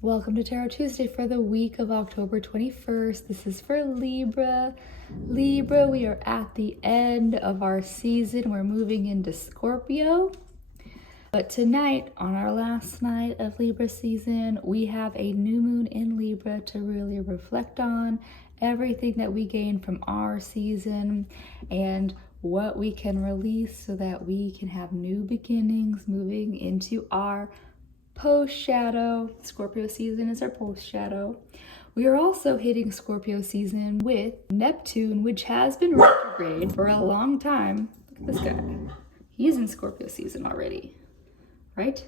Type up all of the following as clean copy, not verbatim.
Welcome to Tarot Tuesday for the week of October 21st. This is for Libra. Libra, we are at the end of our season. We're moving into Scorpio. But tonight, on our last night of Libra season, we have a new moon in Libra to really reflect on everything that we gained from our season and what we can release so that we can have new beginnings moving into our post-shadow. Scorpio season is our post-shadow. We are also hitting Scorpio season with Neptune, which has been retrograde for a long time. Look at this guy. He's in Scorpio season already, right?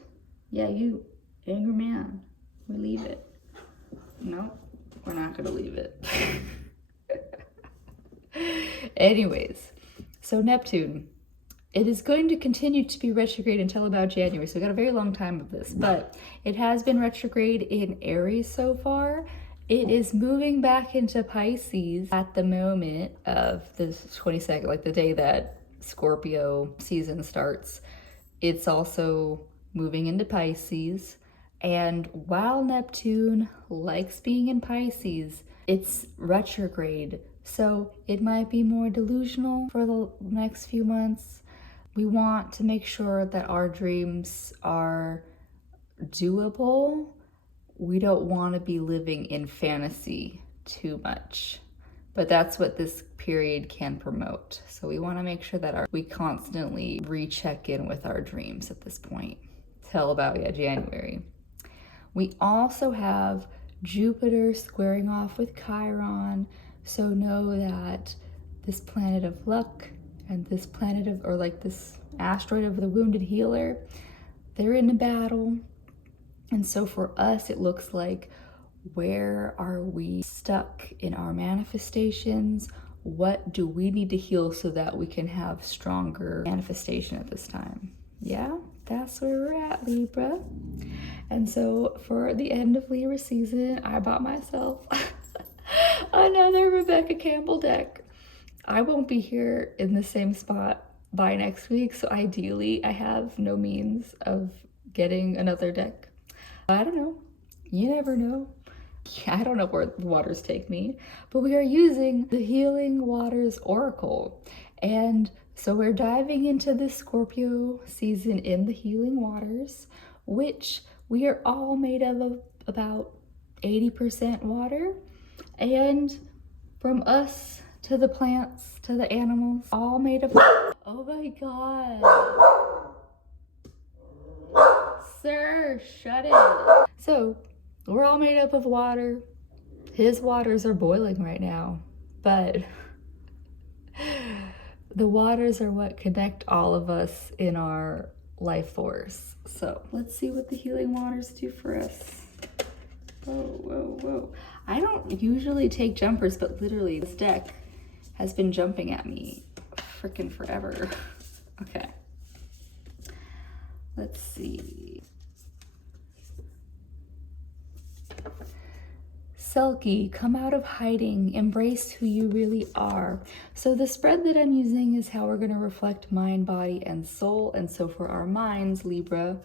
Yeah, you, angry man. We leave it. No, we're not gonna leave it. Anyways, so Neptune, it is going to continue to be retrograde until about January, so we got a very long time of this, but it has been retrograde in Aries so far. It is moving back into Pisces at the moment of the 22nd, like the day that Scorpio season starts. It's also moving into Pisces, and while Neptune likes being in Pisces, it's retrograde, so it might be more delusional for the next few months. We want to make sure that our dreams are doable. We don't want to be living in fantasy too much, but that's what this period can promote. So we want to make sure that we constantly recheck in with our dreams at this point till about January. We also have Jupiter squaring off with Chiron, so know that this planet of luck and this planet of, or like this asteroid of the wounded healer, they're in a battle. And so for us, it looks like, where are we stuck in our manifestations? What do we need to heal so that we can have stronger manifestation at this time? Yeah, that's where we're at, Libra. And so for the end of Libra season, I bought myself another Rebecca Campbell deck. I won't be here in the same spot by next week, so ideally I have no means of getting another deck. I don't know. You never know. I don't know where the waters take me, but we are using the Healing Waters Oracle. And so we're diving into this Scorpio season in the Healing Waters, which we are all made of about 80% water. And from us to the plants, to the animals, all made of, oh my God. Sir, shut it. So we're all made up of water. His waters are boiling right now, but the waters are what connect all of us in our life force. So let's see what the healing waters do for us. Whoa, whoa, whoa. I don't usually take jumpers, but literally this deck has been jumping at me freaking forever. Okay. Let's see. Selkie, come out of hiding, embrace who you really are. So the spread that I'm using is how we're going to reflect mind, body, and soul. And so for our minds, Libra,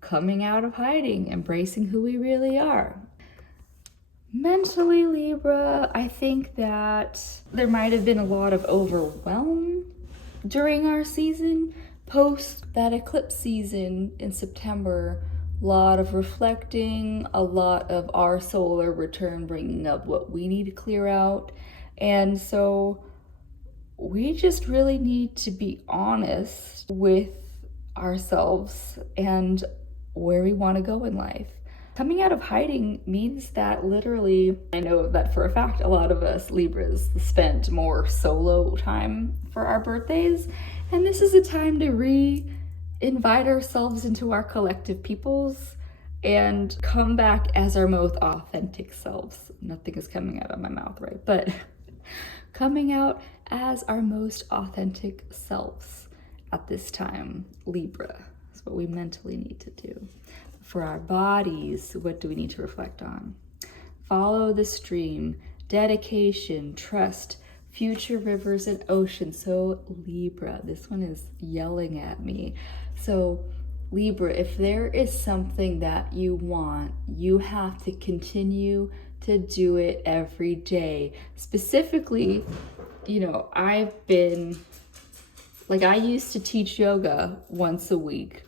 coming out of hiding, embracing who we really are. Mentally, Libra, I think that there might have been a lot of overwhelm during our season. Post that eclipse season in September, a lot of reflecting, a lot of our solar return bringing up what we need to clear out. And so we just really need to be honest with ourselves and where we want to go in life. Coming out of hiding means that literally, I know that for a fact, a lot of us Libras spent more solo time for our birthdays. And this is a time to re-invite ourselves into our collective peoples and come back as our most authentic selves. Nothing is coming out of my mouth, right? But coming out as our most authentic selves at this time, Libra, is what we mentally need to do. For our bodies, what do we need to reflect on? Follow the stream, dedication, trust, future rivers and oceans. So Libra, this one is yelling at me. So Libra, if there is something that you want, you have to continue to do it every day. Specifically, I've been, I used to teach yoga once a week.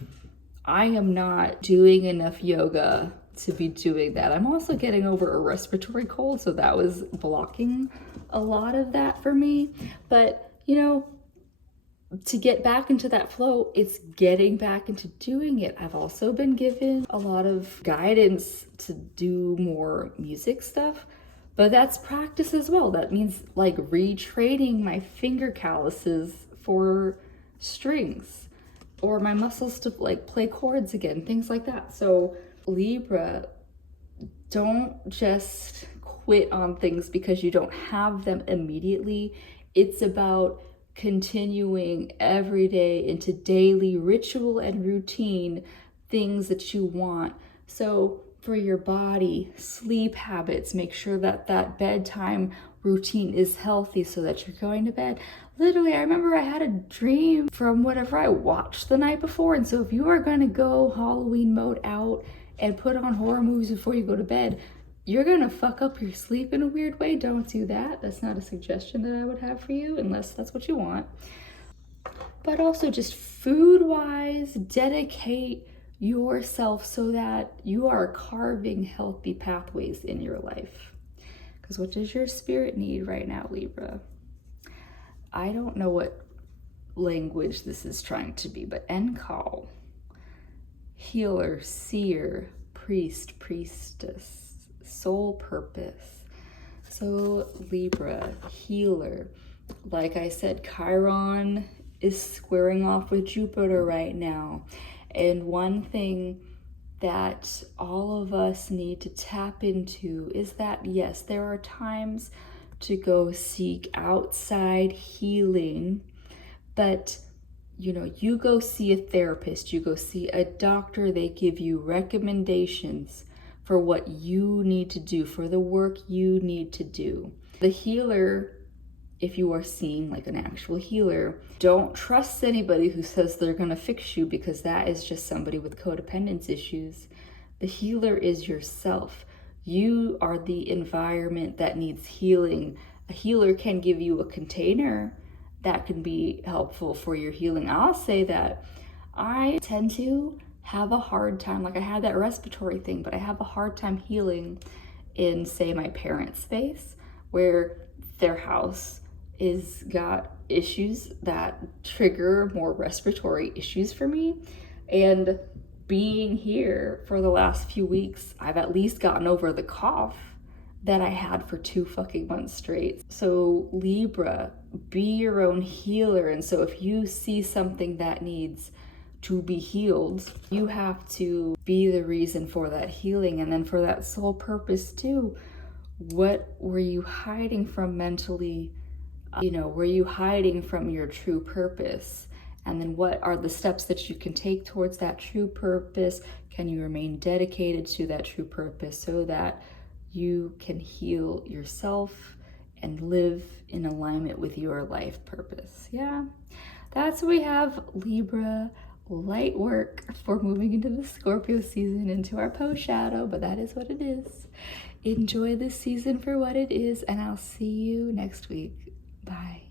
I am not doing enough yoga to be doing that. I'm also getting over a respiratory cold, so that was blocking a lot of that for me. But, to get back into that flow, it's getting back into doing it. I've also been given a lot of guidance to do more music stuff, but that's practice as well. That means retraining my finger calluses for strings, or my muscles to play chords again, things like that. So Libra, don't just quit on things because you don't have them immediately. It's about continuing every day into daily ritual and routine things that you want. So for your body, sleep habits, make sure that bedtime routine is healthy so that you're going to bed. Literally, I remember I had a dream from whatever I watched the night before. And so if you are going to go Halloween mode out and put on horror movies before you go to bed, you're gonna fuck up your sleep in a weird way. Don't do that. That's not a suggestion that I would have for you, unless that's what you want. But also just food-wise, dedicate yourself so that you are carving healthy pathways in your life. Because what does your spirit need right now, Libra? I don't know what language this is trying to be, but Enkal, healer, seer, priest, priestess, soul purpose. So Libra, healer. Like I said, Chiron is squaring off with Jupiter right now. And one thing that all of us need to tap into is that, yes, there are times to go seek outside healing, but you go see a therapist, you go see a doctor, they give you recommendations for what you need to do, for the work you need to do. The healer, if you are seeing an actual healer, don't trust anybody who says they're gonna fix you, because that is just somebody with codependence issues. The healer is yourself. You are the environment that needs healing. A healer can give you a container that can be helpful for your healing. I'll say that I tend to have a hard time, I had that respiratory thing, but I have a hard time healing in, say, my parents' space, where their house is got issues that trigger more respiratory issues for me. And being here for the last few weeks, I've at least gotten over the cough that I had for 2 fucking months straight. So Libra, be your own healer. And so if you see something that needs to be healed, you have to be the reason for that healing. And then for that soul purpose too, what were you hiding from mentally? Were you hiding from your true purpose? And then what are the steps that you can take towards that true purpose? Can you remain dedicated to that true purpose so that you can heal yourself and live in alignment with your life purpose? Yeah, that's what we have, Libra. Light work for moving into the Scorpio season, into our post shadow, but that is what it is. Enjoy this season for what it is, and I'll see you next week. Bye.